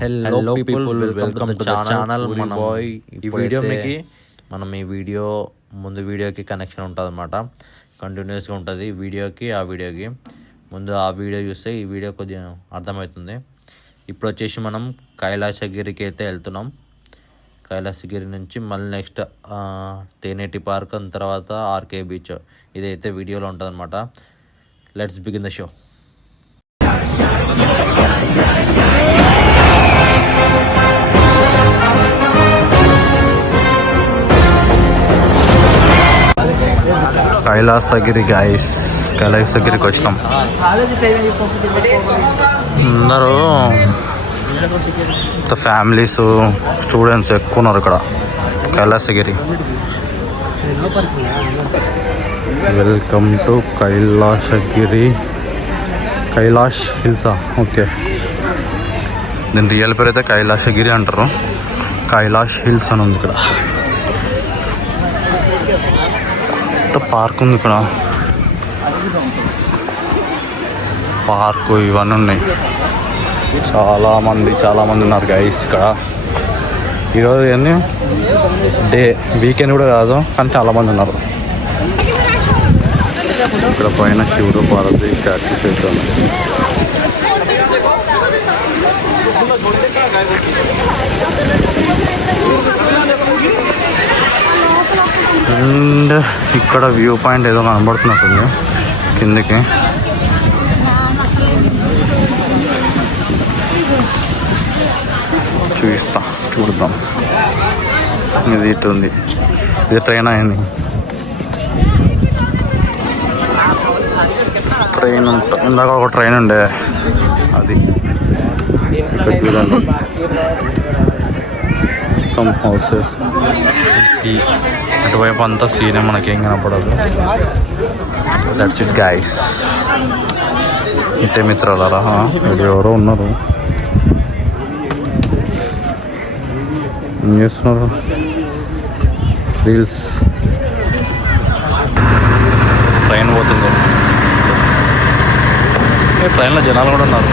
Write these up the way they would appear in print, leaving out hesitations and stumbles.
Hello people, welcome to the channel. మనం ఈ video మీకు ఈ వీడియోకి కనెక్షన్ ఉంటుంది అన్నమాట. కంటిన్యూస్గా ఉంటుంది ఆ వీడియోకి ముందు ఆ వీడియో చూస్తే ఈ వీడియో కొద్దిగా అర్థమవుతుంది. ఇప్పుడు వచ్చేసి మనం కైలాసగిరికి అయితే వెళ్తున్నాం. కైలాసగిరి నుంచి మళ్ళీ నెక్స్ట్ తేనేటి పార్క్, తర్వాత ఆర్కే బీచ్. ఇదైతే వీడియోలో ఉంటుంది అన్నమాట. Let's begin the show. Kailasagiri guys, కైలాసగిరికి వచ్చినాం. అందరూ ఫ్యామిలీస్, స్టూడెంట్స్ ఎక్కువ ఉన్నారు ఇక్కడ కైలాసగిరి. Welcome to Kailasagiri. కైలాష్ హిల్సా? ఓకే, దీని రియల్ పేరు అయితే కైలాసగిరి అంటారు. కైలాష్ హిల్స్ అని ఉంది ఇక్కడ. పార్క్ ఉంది ఇక్కడ, పార్కు ఇవన్నీ ఉన్నాయి. చాలా మంది ఉన్నారు గైస్ ఇక్కడ. ఈరోజు ఇవన్నీ వీకెండ్ కూడా కాదు, కానీ చాలామంది ఉన్నారు ఇక్కడ. పైన శివుడు పార్వతి స్టాచ్యూస్ అయితే ఉన్నాయి. అండ్ ఇక్కడ వ్యూ పాయింట్ ఏదో కనబడుతున్నట్టుంది కిందకి. చూద్దాం. ఇది ఇటు ఉంది, ఇది ట్రైన్ అయింది. ట్రైన్ ఇందాక ఒక ట్రైన్ ఉండే, అది చూడండి. మొత్తం హౌసెస్, అటువైపు అంతా సీనే మనకేం కనపడదు. That's it guys. ఇంతే మిత్రులారా, ఎవరో ఉన్నారు. ఏం చేస్తున్నారు? రీల్స్. ట్రైన్ పోతుంది, ట్రైన్లో జనాలు కూడా ఉన్నారు.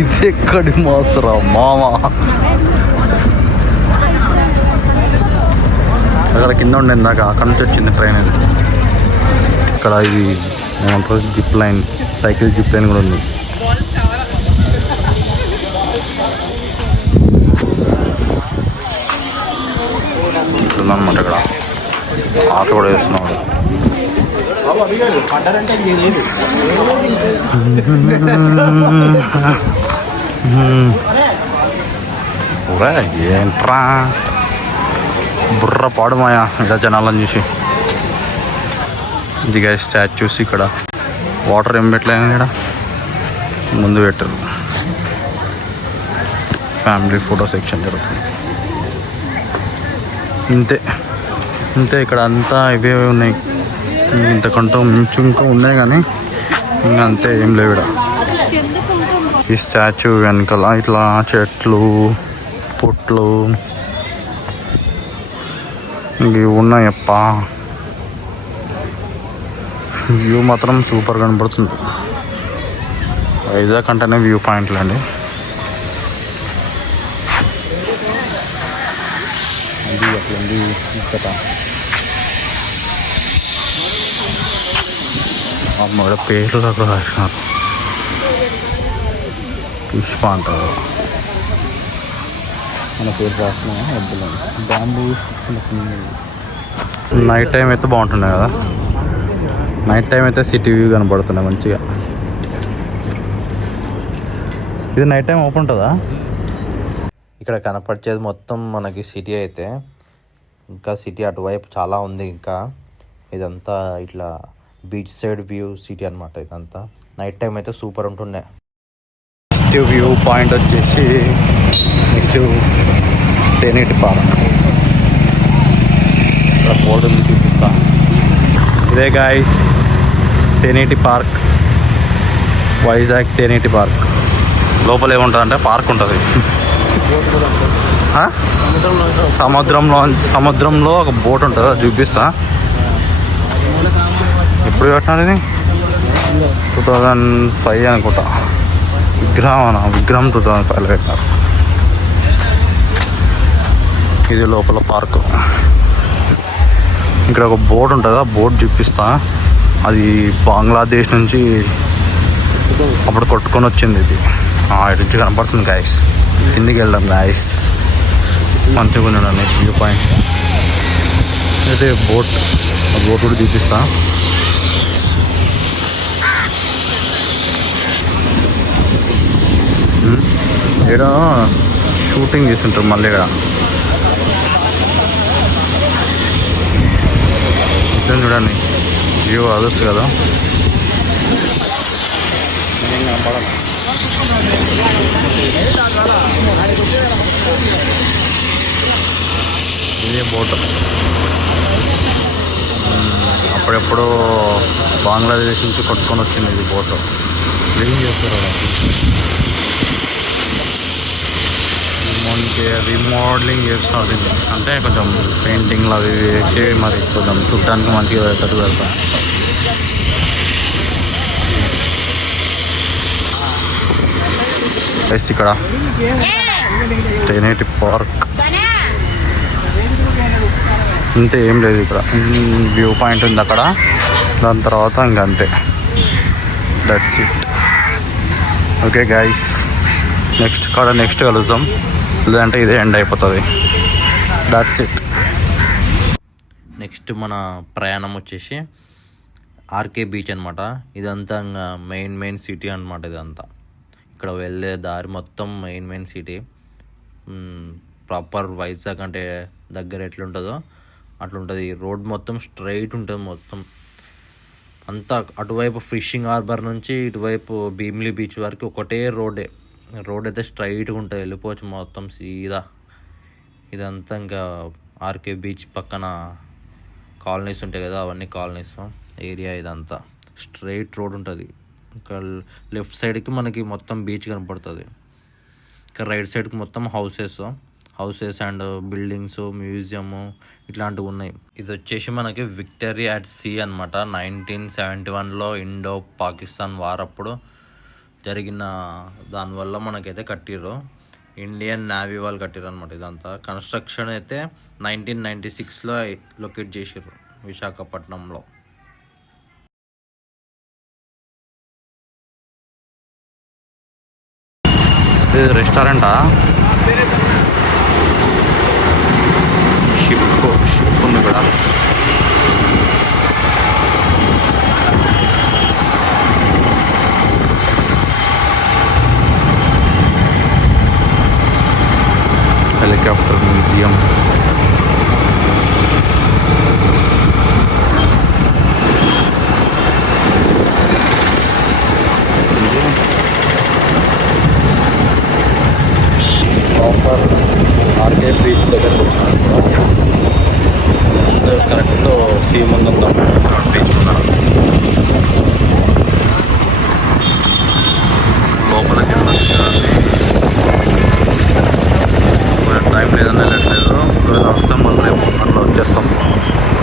ఇది ఎక్కడి మోసరా మామ. అక్కడ కింద ఉండే ఇందాక, అక్కడ నుంచి వచ్చింది ట్రైన్. ఇది ఇక్కడ ఇది ఏమంటారు, zip line, cycle zip line కూడా ఉంది. ఉందన్నమాట ఇక్కడ. ఆటో కూడా వేస్తున్నాడు. ఏంట్రా బుర్ర పాడుమాయా ఇలా జనాలను చూసి. ఇది స్టాచ్యూస్. ఇక్కడ వాటర్ ఏం పెట్టలేదు, ఇక్కడ ముందు పెట్టరు. ఫ్యామిలీ ఫోటో సెక్షన్ జరుగుతుంది. ఇంతే ఇక్కడ అంతా ఇవే ఉన్నాయి. ఇంతకంటూ మించు ఇంకా ఉన్నాయి, కానీ ఇంకా అంతే ఏం లేవు ఇక్కడ. ఈ స్టాచ్యూ వెనకాల ఇట్లా చెట్లు, పుట్లు ఇవి ఉన్నాయప్ప. వ్యూ మాత్రం సూపర్ కనబడుతుంది. వైజాగ్ అంటేనే వ్యూ పాయింట్లు అండి. ఇది అట్లండి ఇక్కడ. అమ్మ పేర్లు అక్కడ రాసినారు. పుష్ప అంటారు, మన పేరు రాసిన వద్దులే. బ్యాంబూ. నైట్ టైం అయితే బాగుంటుండే కదా, నైట్ టైం అయితే సిటీ వ్యూ కనబడుతున్నాయి మంచిగా. ఇది నైట్ టైం ఓపెన్ ఉంటుందా? ఇక్కడ కనపడిచేది మొత్తం మనకి సిటీ అయితే, ఇంకా సిటీ అటువైపు చాలా ఉంది. ఇంకా ఇదంతా ఇట్లా బీచ్ సైడ్ వ్యూ సిటీ అనమాట. ఇదంతా నైట్ టైం అయితే సూపర్ ఉంటుండే. నెక్స్ట్ వ్యూ పాయింట్ వచ్చేసి నెక్స్ట్ తేనేటి పార్క్. ఇక్కడ బోర్డు చూపిస్తా. ఇదే గాయ్స్ తేనేటి పార్క్, వైజాగ్ తేనేటి పార్క్. లోపల ఏముంటుంది అంటే పార్క్ ఉంటుంది. సముద్రంలో ఒక బోట్ ఉంటుంది, అది చూపిస్తా. ఎప్పుడు కట్టినారు ఇది? 2005 అనుకుంటా. విగ్రహం 2005లో పెట్టినారు. ఇది లోపల పార్కు. ఇక్కడ ఒక బోట్ ఉంటుంది, ఆ బోట్ చూపిస్తా. అది బంగ్లాదేశ్ నుంచి అప్పుడు కొట్టుకొని వచ్చింది. ఇది ఇటు నుంచి కనపడుతుంది గాయస్. కిందికి వెళ్దాం గాయస్. మంచిగా ఉన్నాడు వ్యూ పాయింట్. అయితే బోట్ కూడా చూపిస్తా. ఇక్కడ షూటింగ్ చేస్తుంటారు మళ్ళీ. ఇక్కడ చూడండి వ్యూ అదొచ్చు కదా. ఇదే బోట్. అప్పుడెప్పుడు బంగ్లాదేశ్ నుంచి కొట్టుకొని వచ్చింది ఇది బోట్. ఏం చేస్తారు రీమోడలింగ్ చేస్తున్నారు దీన్ని. అంటే కొంచెం పెయింటింగ్లు అవి వేసి మరి కొంచెం చూడటానికి మంచిగా వెళ్తారు వెళ్తాం. ఇక్కడ తేనేటి పార్క్ అంతే, ఏం లేదు. ఇక్కడ వ్యూ పాయింట్ ఉంది అక్కడ. దాని తర్వాత ఇంకంతే. That's it. Okay guys, next కలుద్దాం. లేదంటే ఇదే ఎండ్ అయిపోతుంది. That's it. నెక్స్ట్ మన ప్రయాణం వచ్చేసి ఆర్కే బీచ్ అనమాట. ఇదంతా ఇంకా మెయిన్ సిటీ అనమాట. ఇదంతా ఇక్కడ వెళ్ళే దారి మొత్తం మెయిన్ సిటీ. ప్రాపర్ వైజాగ్ అంటే దగ్గర ఎట్లుంటుందో అట్లుంటుంది. రోడ్ మొత్తం స్ట్రైట్ ఉంటుంది మొత్తం అంతా. అటువైపు ఫిషింగ్ హార్బర్ నుంచి ఇటువైపు భీమిలీ బీచ్ వరకు ఒకటే రోడ్ అయితే స్ట్రైట్గా ఉంటుంది. వెళ్ళిపోవచ్చు మొత్తం సీదా. ఇదంతా ఇంకా ఆర్కే బీచ్ పక్కన కాలనీస్ ఉంటాయి కదా, అవన్నీ కాలనీస్ ఏరియా. ఇదంతా స్ట్రైట్ రోడ్ ఉంటుంది. ఇంకా లెఫ్ట్ సైడ్కి మనకి మొత్తం బీచ్ కనపడుతుంది. ఇంకా రైట్ సైడ్కి మొత్తం హౌసెస్ అండ్ బిల్డింగ్స్, మ్యూజియము ఇట్లాంటివి ఉన్నాయి. ఇది వచ్చేసి మనకి విక్టరీ అట్ సీ అనమాట. 1971లో ఇండో పాకిస్తాన్ వార్ అప్పుడు జరిగిన దానివల్ల మనకైతే కట్టిర్రు. ఇండియన్ నేవీ వాళ్ళు కట్టిర్రు అనమాట. ఇదంతా కన్స్ట్రక్షన్ అయితే 1996లో లొకేట్ చేసిర్రు విశాఖపట్నంలో. ఇది రెస్టారెంటా? షిప్ ఉంది ఇక్కడ. Helicopter museum. Proper RK beach దగ్గరకు వచ్చినాను. కరెక్ట్ సీ ముందు బీచ్ ఉన్నాను. లోపలికి టైం లేదని వెళ్ళట్లేదు. వస్తాం మళ్ళీ రేపు అట్లా వచ్చేస్తాం,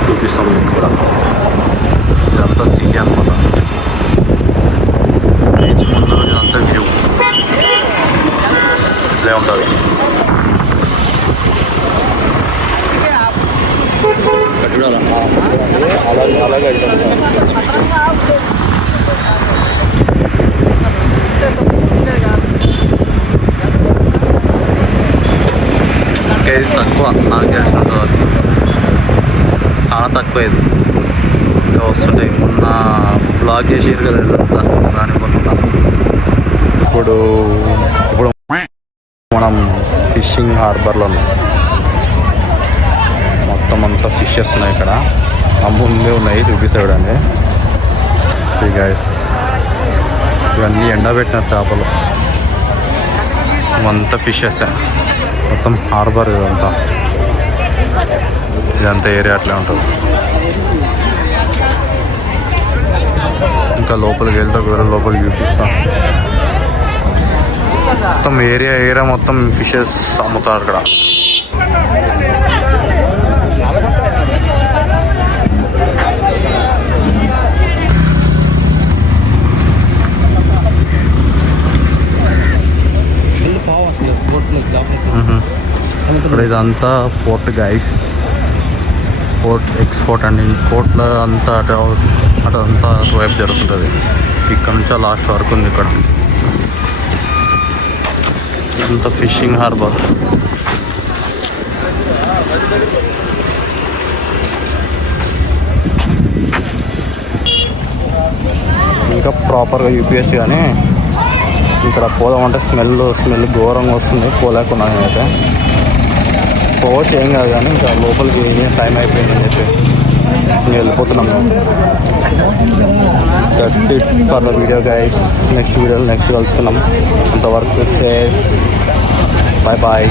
చూపిస్తాం మీకు కూడా. ఇదంతా సిటీ అనమాట. బీచ్ ముందు ఇదంతా వ్యూ ఇట్లే ఉంటుంది. అలాగే ఇది తక్కువ నాకు తెలిసినంత వరకు, చాలా తక్కువ. ఇది ఇంకా వస్తుంటాయి. మొన్న బ్లాక్ చేసేది కదా ఇదంతా దానివల్ల. ఇప్పుడు మనం ఫిషింగ్ హార్బర్లో ఉన్నాం. మొత్తం అంతా ఫిషెస్ ఉన్నాయి ఇక్కడ. ముందే ఉన్నాయి, చూపిస్తాడండి. గైస్, ఇవన్నీ ఎండబెట్టిన చేపలు. ఇవంతా ఫిషెస్ మొత్తం హార్బర్. ఇదంతా ఏరియా అట్లే ఉంటుంది. ఇంకా లోపలికి వెళ్తా, వేరే లోపలికి చూపిస్తా. మొత్తం ఏరియా మొత్తం ఫిషెస్ అమ్ముతారు ఇక్కడ. ఇదంతా port guys, port export and ఇంపోర్ట్లో అంతా అటంతా వైపు జరుగుతుంటుంది. ఇక్కడ నుంచి లాస్ట్ వరకు ఉంది. ఇక్కడ ఇదంతా ఫిషింగ్ హార్బర్. ఇంకా ప్రాపర్గా చూపించచ్చు కానీ ఇక్కడ పోదామంటే స్మెల్ ఘోరంగా వస్తుంది. పోలేకున్నా నేనైతే. పోవచ్చు ఏం కాదు కానీ ఇంకా లోపలికి టైం అయిపోయిందని చెప్పి మేము వెళ్ళిపోతున్నాం. That's it for the video guys. Next వీడియోలో నెక్స్ట్ కలుసుకున్నాం. అంతవరకు చేస్ బాయ్ బాయ్.